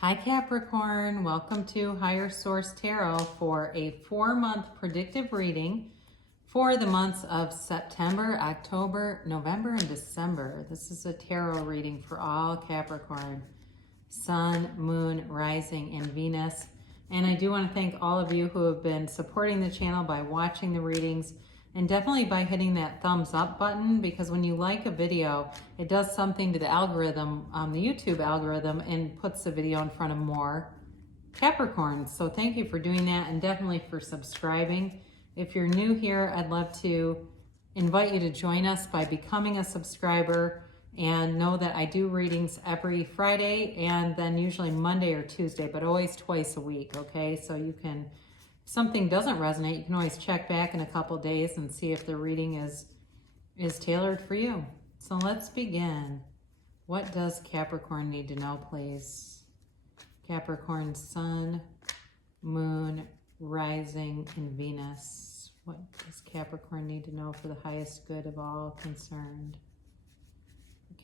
Hi Capricorn, welcome to Higher Source Tarot for a 4-month predictive reading for the months of September, October, November, and December. This is a tarot reading for all Capricorn, Sun, Moon, Rising, and Venus. And I do want to thank all of you who have been supporting the channel by watching the readings and definitely by hitting that thumbs up button, because when you like a video, it does something to the algorithm, the YouTube algorithm, and puts the video in front of more Capricorns. So thank you for doing that, and definitely for subscribing. If you're new here, I'd love to invite you to join us by becoming a subscriber, and know that I do readings every Friday and then usually Monday or Tuesday, but always twice a week, okay? So you can, if something doesn't resonate, you can always check back in a couple days and see if the reading is tailored for you. So let's begin. What does Capricorn need to know, please? Capricorn, Sun, Moon, Rising, and Venus. What does Capricorn need to know for the highest good of all concerned?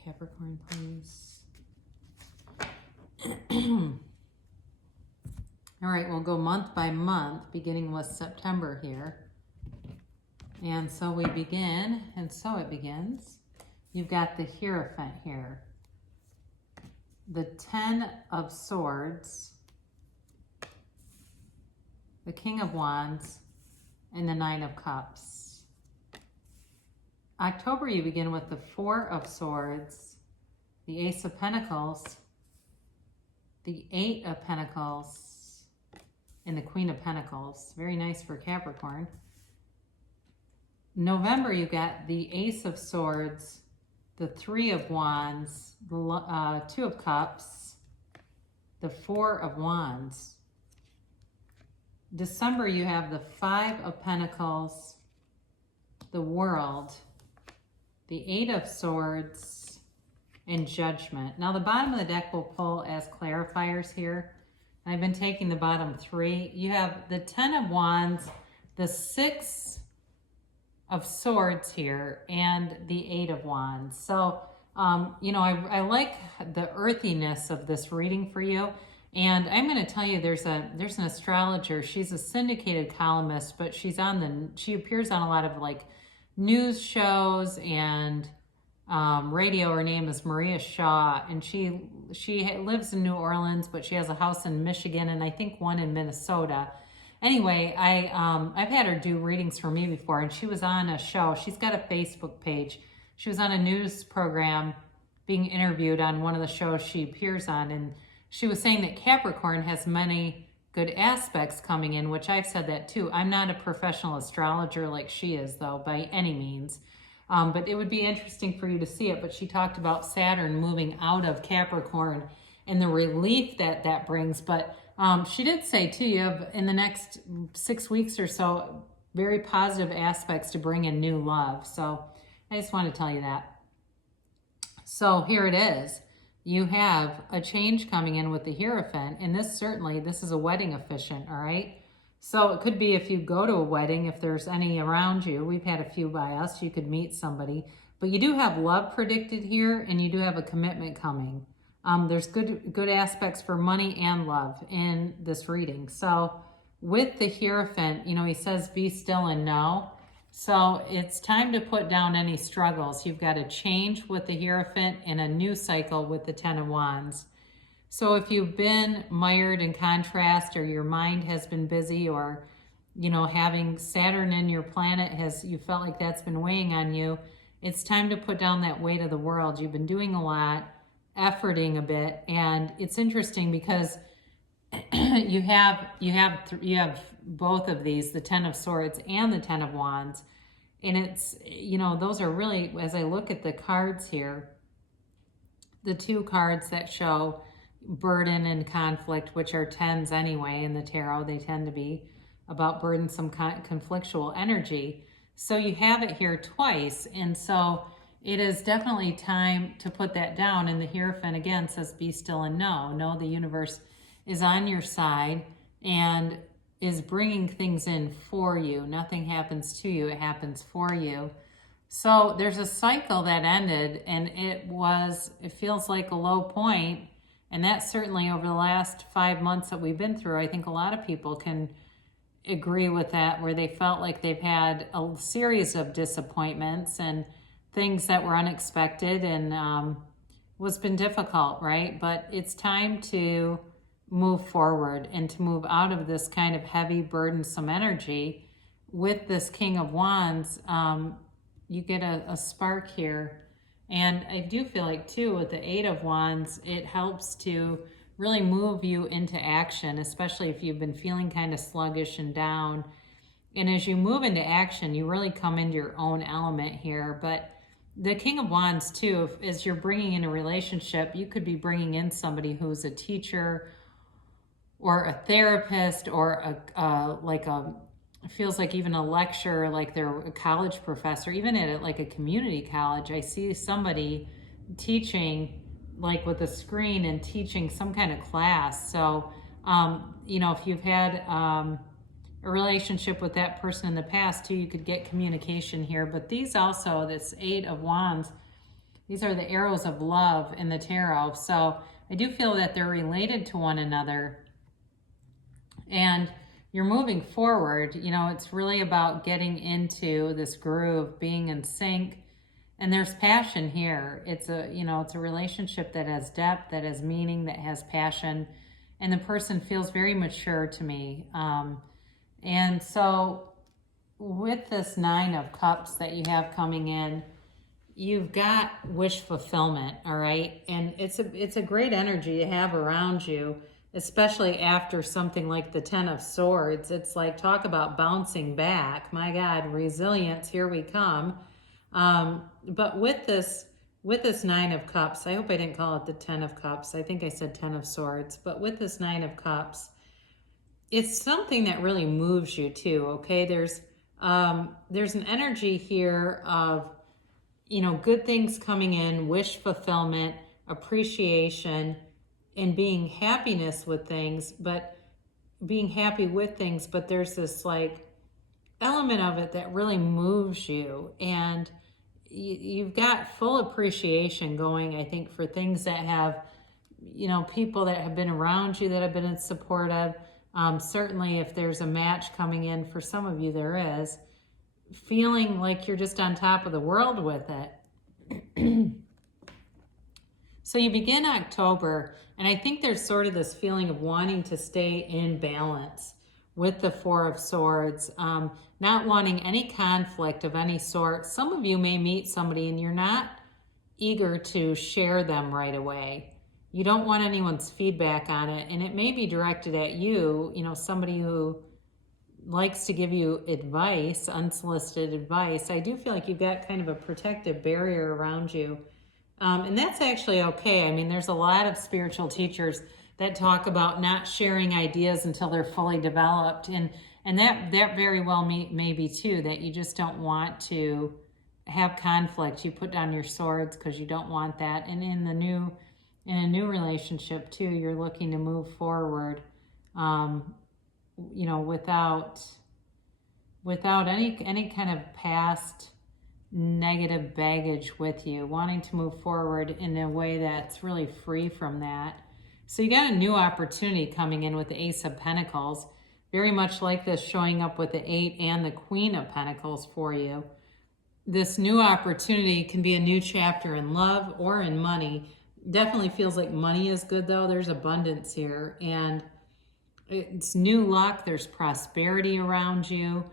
Capricorn, please. All right, we'll go month by month, beginning with September here. And so we begin, and so it begins. You've got the Hierophant here, the 10 of Swords, the King of Wands, and the 9 of Cups. October, you begin with the 4 of Swords, the Ace of Pentacles, the 8 of Pentacles, and the Queen of Pentacles. Very nice for Capricorn. November, you got the Ace of Swords, the 3 of Wands, the 2 of Cups, the 4 of Wands. December, you have the 5 of Pentacles, the World, the 8 of Swords, and Judgment. Now the bottom of the deck will pull as clarifiers here. I've been taking the bottom 3. You have the 10 of Wands, the 6 of Swords here, and the 8 of Wands. So, you know, I like the earthiness of this reading for you. And I'm going to tell you, there's an astrologer. She's a syndicated columnist, but she appears on a lot of like news shows and radio. Her name is Maria Shaw, and she lives in New Orleans, but she has a house in Michigan and I think one in Minnesota. Anyway, I've had her do readings for me before, and she was on a show. She's got a Facebook page. She was on a news program being interviewed on one of the shows she appears on, and she was saying that Capricorn has many good aspects coming in, which I've said that too. I'm not a professional astrologer like she is, though, by any means. But it would be interesting for you to see it. But she talked about Saturn moving out of Capricorn and the relief that that brings. But she did say, too, you have in the next 6 weeks or so, very positive aspects to bring in new love. So I just want to tell you that. So here it is. You have a change coming in with the Hierophant, and this is a wedding officiant, all right? So it could be if you go to a wedding, if there's any around you. We've had a few by us. You could meet somebody. But you do have love predicted here, and you do have a commitment coming. There's good aspects for money and love in this reading. So with the Hierophant, you know, he says, be still and know. So it's time to put down any struggles. You've got to change with the Hierophant and a new cycle with the 10 of Wands. So if you've been mired in contrast, or your mind has been busy, or, you know, having Saturn in your planet you felt like that's been weighing on you, it's time to put down that weight of the world. You've been doing a lot, efforting a bit, and it's interesting because you have both of these, the 10 of Swords and the 10 of Wands. And it's, you know, those are really, as I look at the cards here, the 2 cards that show burden and conflict, which are 10s anyway in the tarot, they tend to be about burdensome, conflictual energy. So you have it here twice. And so it is definitely time to put that down. And the Hierophant again says, be still and know. Know the universe is on your side and is bringing things in for you. Nothing happens to you, it happens for you. So there's a cycle that ended, and it feels like a low point, And that certainly over the last 5 months that we've been through, I think a lot of people can agree with that, where they felt like they've had a series of disappointments and things that were unexpected, and what's been difficult, right? But it's time to move forward and to move out of this kind of heavy, burdensome energy. With this King of Wands, you get a spark here. And I do feel like, too, with the Eight of Wands, it helps to really move you into action, especially if you've been feeling kind of sluggish and down. And as you move into action, you really come into your own element here. But the King of Wands, too, as you're bringing in a relationship, you could be bringing in somebody who's a teacher or a therapist, or it feels like even a lecturer, like they're a college professor, even at like a community college. I see somebody teaching like with a screen and teaching some kind of class. So, if you've had a relationship with that person in the past too, you could get communication here. But these also, this Eight of Wands, these are the arrows of love in the tarot. So I do feel that they're related to one another. And you're moving forward. It's really about getting into this groove, being in sync. And there's passion here. It's a relationship that has depth, that has meaning, that has passion. And the person feels very mature to me. And so with this Nine of Cups that you have coming in, you've got wish fulfillment, all right? And it's a great energy to have around you, especially after something like the Ten of Swords. It's like, talk about bouncing back. My God, resilience, here we come. But with this Nine of Cups, I hope I didn't call it the Ten of Cups. I think I said Ten of Swords. But with this Nine of Cups, it's something that really moves you too, okay? There's an energy here of, good things coming in, wish fulfillment, appreciation, and being happiness with things, but being happy with things. But there's this like element of it that really moves you, and you've got full appreciation going, I think, for things that have, people that have been around you that have been supportive. Certainly if there's a match coming in, for some of you there is, feeling like you're just on top of the world with it. So you begin October, and I think there's sort of this feeling of wanting to stay in balance with the Four of Swords, not wanting any conflict of any sort. Some of you may meet somebody and you're not eager to share them right away. You don't want anyone's feedback on it, and it may be directed at you, somebody who likes to give you advice, unsolicited advice. I do feel like you've got kind of a protective barrier around you. And that's actually okay. I mean, there's a lot of spiritual teachers that talk about not sharing ideas until they're fully developed. And that very well may be too, that you just don't want to have conflict. You put down your swords because you don't want that. And in a new relationship too, you're looking to move forward, without any kind of past negative baggage with you, wanting to move forward in a way that's really free from that. So you got a new opportunity coming in with the Ace of Pentacles, very much like this, showing up with the Eight and the Queen of Pentacles for you. This new opportunity can be a new chapter in love or in money. Definitely feels like money is good though. There's abundance here, and it's new luck. There's prosperity around you.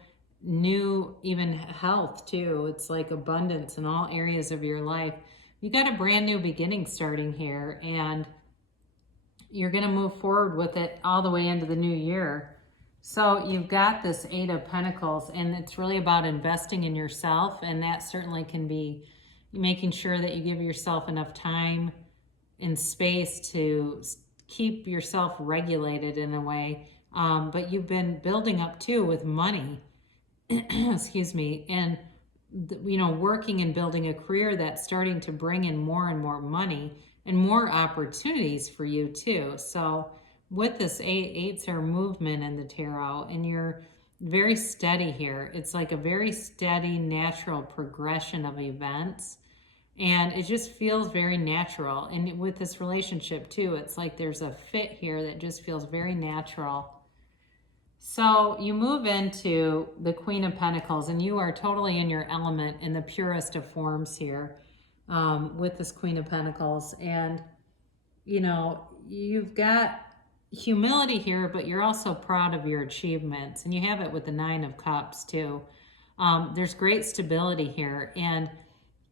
New even health too. It's like abundance in all areas of your life. You got a brand new beginning starting here, and you're going to move forward with it all the way into the new year. So you've got this Eight of Pentacles, and it's really about investing in yourself, and that certainly can be making sure that you give yourself enough time and space to keep yourself regulated in a way. But you've been building up too with money. Excuse me, and working and building a career that's starting to bring in more and more money and more opportunities for you too. So with this eights are movement in the tarot, and you're very steady here. It's like a very steady, natural progression of events, And it just feels very natural. And with this relationship too, it's like there's a fit here that just feels very natural. So you move into the Queen of Pentacles, and you are totally in your element in the purest of forms here with this Queen of Pentacles. And, you know, you've got humility here, but you're also proud of your achievements. And you have it with the Nine of Cups too. There's great stability here. And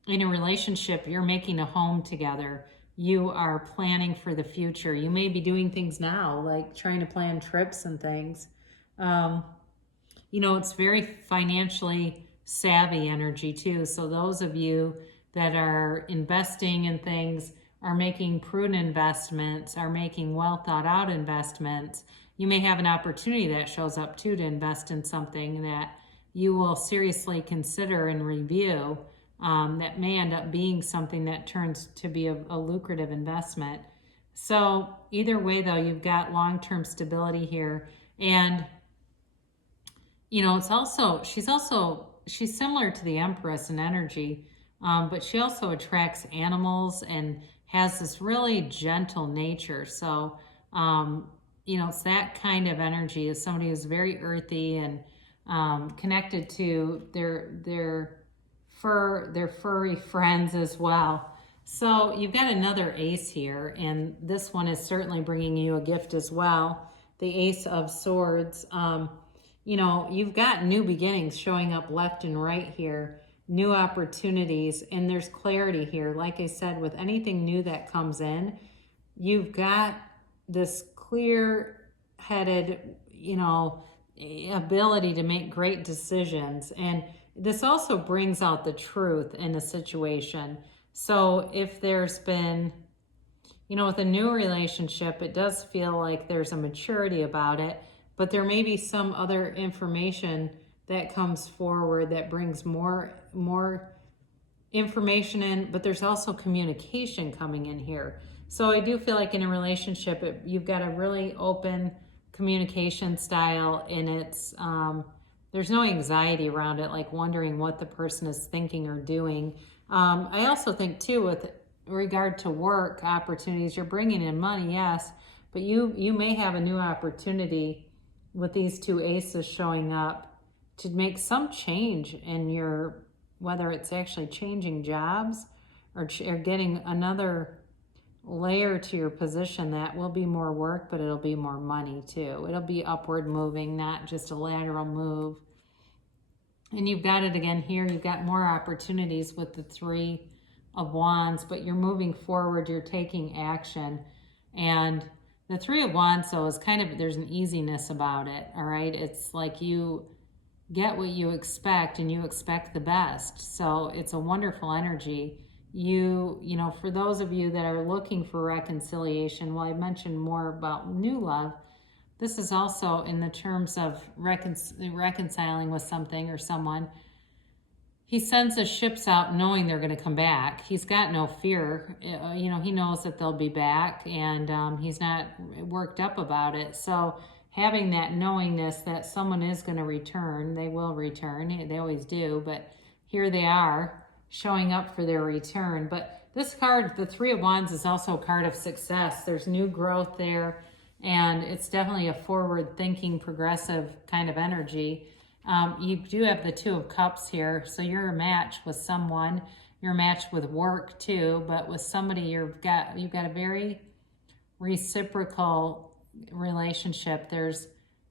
in a relationship, you're making a home together. You are planning for the future. You may be doing things now, like trying to plan trips and things. You know, it's very financially savvy energy too. So those of you that are investing in things, are making prudent investments, are making well thought out investments, you may have an opportunity that shows up too to invest in something that you will seriously consider and review. That may end up being something that turns to be a lucrative investment. So either way though, you've got long-term stability here. And you know, she's similar to the Empress in energy, but she also attracts animals and has this really gentle nature. So, you know, it's that kind of energy, is somebody who's very earthy and connected to their furry friends as well. So you've got another ace here, and this one is certainly bringing you a gift as well. The Ace of Swords. You know, you've got new beginnings showing up left and right here, new opportunities, and there's clarity here. Like I said, with anything new that comes in, you've got this clear-headed, you know, ability to make great decisions. And this also brings out the truth in a situation. So if there's been, you know, with a new relationship, it does feel like there's a maturity about it. But there may be some other information that comes forward that brings more information in, but there's also communication coming in here. So I do feel like in a relationship, you've got a really open communication style, and it's there's no anxiety around it, like wondering what the person is thinking or doing. I also think too, with regard to work opportunities, you're bringing in money, yes, but you may have a new opportunity with these two aces showing up to make some change in your, whether it's actually changing jobs or getting another layer to your position that will be more work, but it'll be more money too. It'll be upward moving, not just a lateral move. And you've got it again here. You've got more opportunities with the Three of Wands, but you're moving forward, you're taking action. And the Three of Wands, so is kind of, there's an easiness about it, all right? It's like you get what you expect, and you expect the best. So it's a wonderful energy. You know, for those of you that are looking for reconciliation, well, I mentioned more about new love. This is also in the terms of reconciling with something or someone. He sends the ships out knowing they're going to come back. He's got no fear. You know, he knows that they'll be back, and he's not worked up about it. So having that knowingness that someone is going to return, they will return. They always do, but here they are showing up for their return. But this card, the Three of Wands, is also a card of success. There's new growth there, and it's definitely a forward-thinking, progressive kind of energy. You do have the Two of Cups here, so you're a match with someone. You're a match with work too, but with somebody you've got a very reciprocal relationship. There's,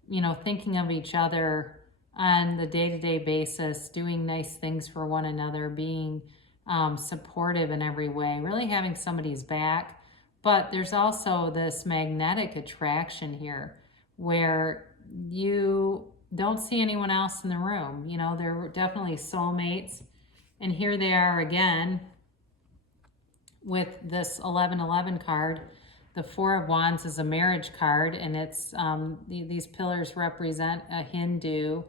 you know, thinking of each other on the day-to-day basis, doing nice things for one another, being supportive in every way, really having somebody's back. But there's also this magnetic attraction here where you don't see anyone else in the room. You know, they're definitely soulmates. And here they are again with this 1111 card. The Four of Wands is a marriage card, and it's these pillars represent a Hindu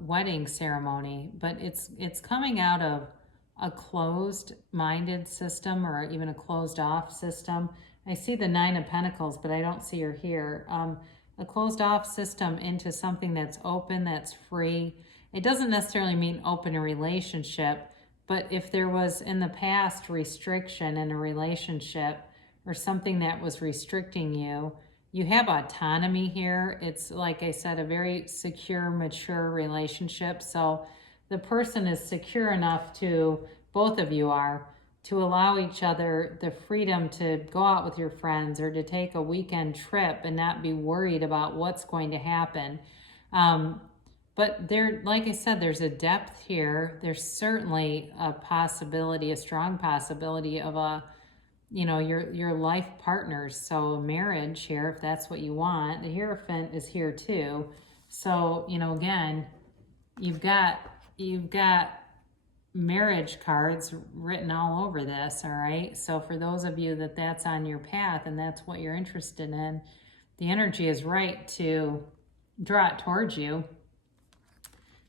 wedding ceremony, but it's coming out of a closed-minded system or even a closed-off system. I see the Nine of Pentacles, but I don't see her here. A closed-off system into something that's open, that's free. It doesn't necessarily mean open a relationship, but if there was in the past restriction in a relationship or something that was restricting you, you have autonomy here. It's, like I said, a very secure, mature relationship. So the person is secure enough to, both of you are, to allow each other the freedom to go out with your friends or to take a weekend trip and not be worried about what's going to happen. But there, like I said, there's a depth here. There's certainly a possibility, a strong possibility of a, you know, your life partners. So a marriage here, if that's what you want. The Hierophant is here too. So, you know, again, you've got marriage cards written all over this, all right? So for those of you that's on your path and that's what you're interested in, the energy is right to draw it towards you.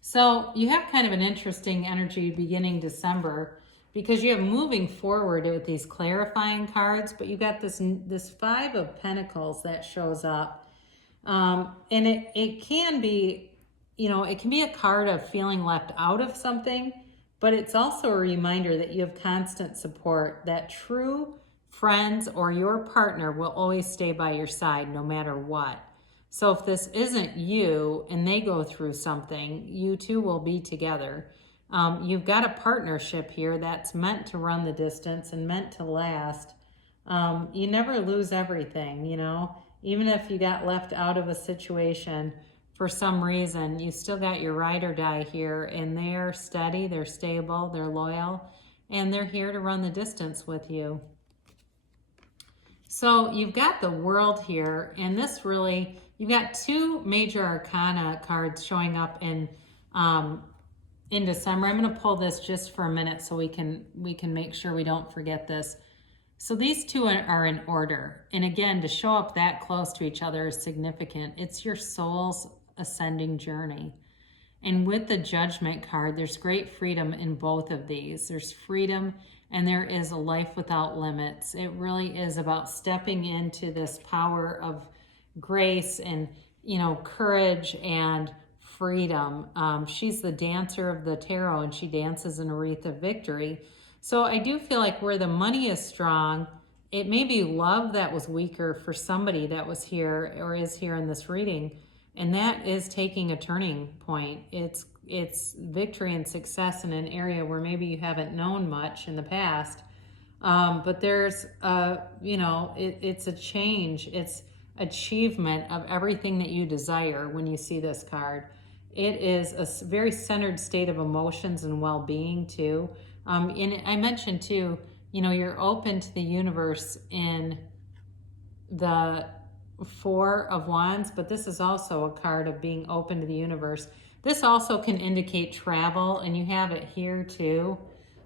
So you have kind of an interesting energy beginning December because you have moving forward with these clarifying cards, but you got this Five of Pentacles that shows up. And it can be, you know, it can be a card of feeling left out of something, but it's also a reminder that you have constant support, that true friends or your partner will always stay by your side no matter what. So if this isn't you and they go through something, you two will be together. You've got a partnership here that's meant to run the distance and meant to last. You never lose everything, you know. Even if you got left out of a situation for some reason, you still got your ride or die here, and they're steady, they're stable, they're loyal, and they're here to run the distance with you. So you've got the World here, and this really, you've got two major arcana cards showing up in December. I'm going to pull this just for a minute so we can make sure we don't forget this. So these two are in order. And again, to show up that close to each other is significant. It's your soul's ascending journey. And with the Judgment card, there's great freedom in both of these. There's freedom and there is a life without limits. It really is about stepping into this power of grace and, you know, courage and freedom. She's the dancer of the tarot and she dances in a wreath of victory. So I do feel like where the money is strong, it may be love that was weaker for somebody that was here or is here in this reading. And that is taking a turning point. It's victory and success in an area where maybe you haven't known much in the past. But there's, you know, it's a change. It's achievement of everything that you desire when you see this card. It is a very centered state of emotions and well-being too. And I mentioned too, you know, you're open to the universe in the Four of Wands, but this is also a card of being open to the universe. This also can indicate travel, and you have it here too.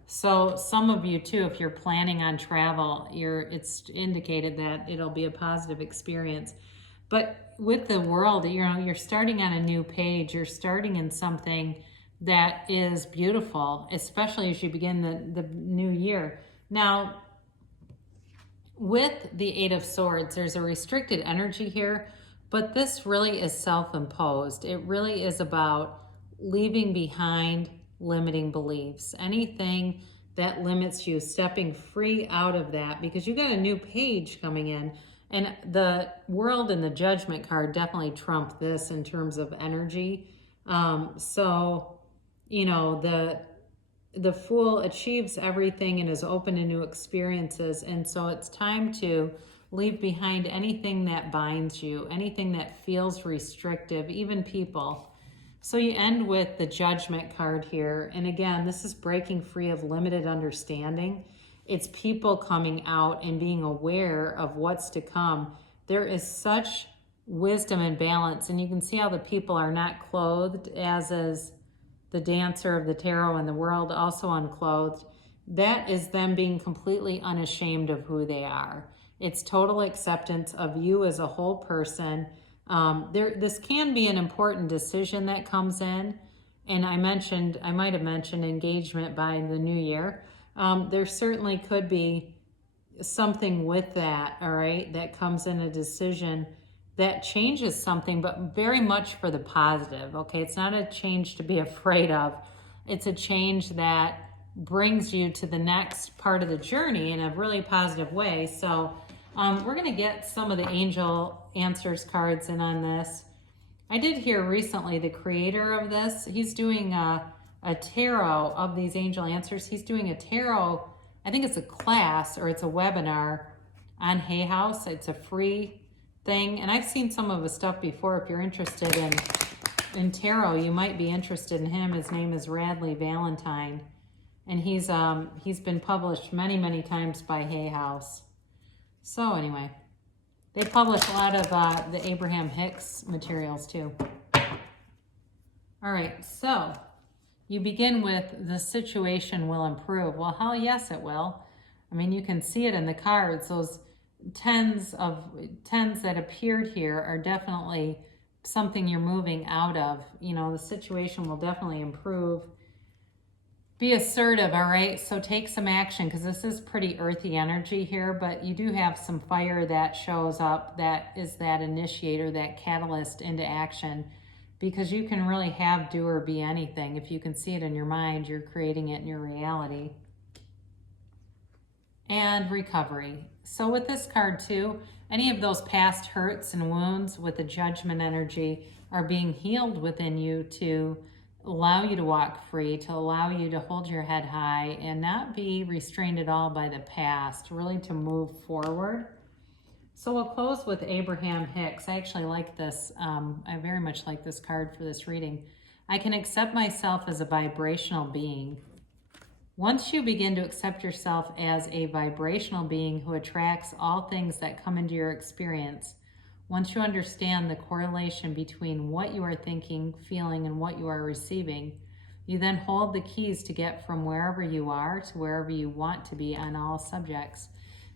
So some of you too, if you're planning on travel, it's indicated that it'll be a positive experience. But with the World, you know, you're starting on a new page. You're starting in something that is beautiful, especially as you begin the new year. Now, with the Eight of Swords, there's a restricted energy here, but this really is self-imposed. It really is about leaving behind limiting beliefs. Anything that limits you, stepping free out of that, because you got a new page coming in. And the World and the Judgment card definitely trump this in terms of energy. So, you know, the Fool achieves everything and is open to new experiences. And so it's time to leave behind anything that binds you, anything that feels restrictive, even people. So you end with the Judgment card here. And again, this is breaking free of limited understanding. It's people coming out and being aware of what's to come. There is such wisdom and balance. And you can see how the people are not clothed, as is the dancer of the tarot and the World, also unclothed. That is them being completely unashamed of who they are. It's total acceptance of you as a whole person. This can be an important decision that comes in. And I might have mentioned engagement by the new year. There certainly could be something with that, all right, that comes in, a decision that changes something, but very much for the positive, okay? It's not a change to be afraid of. It's a change that brings you to the next part of the journey in a really positive way. So we're going to get some of the angel answers cards in on this. I did hear recently the creator of this, he's doing a tarot of these angel answers. He's doing a tarot, I think it's a class or it's a webinar on Hay House. It's a free thing. And I've seen some of his stuff before. If you're interested in tarot, you might be interested in him. His name is Radley Valentine. And he's been published many, many times by Hay House. So anyway, they publish a lot of the Abraham Hicks materials too. All right, so you begin with the situation will improve. Well, hell yes, it will. I mean, you can see it in the cards. Those tens that appeared here are definitely something you're moving out of. You know, the situation will definitely improve. Be assertive, all right? So take some action, because this is pretty earthy energy here, but you do have some fire that shows up that is that initiator, that catalyst into action, because you can really have, do, or be anything. If you can see it in your mind, you're creating it in your reality. And recovery. So with this card too, any of those past hurts and wounds with the judgment energy are being healed within you to allow you to walk free, to allow you to hold your head high and not be restrained at all by the past, really to move forward. So we'll close with Abraham Hicks. I actually like this. I very much like this card for this reading. I can accept myself as a vibrational being. Once you begin to accept yourself as a vibrational being who attracts all things that come into your experience, once you understand the correlation between what you are thinking, feeling, and what you are receiving, you then hold the keys to get from wherever you are to wherever you want to be on all subjects.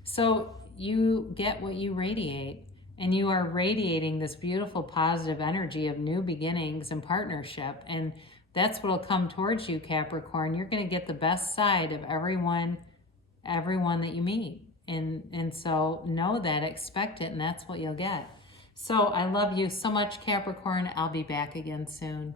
So you get what you radiate, and you are radiating this beautiful positive energy of new beginnings and partnership. And that's what will come towards you, Capricorn. You're going to get the best side of everyone that you meet. And so know that, expect it, and that's what you'll get. So I love you so much, Capricorn. I'll be back again soon.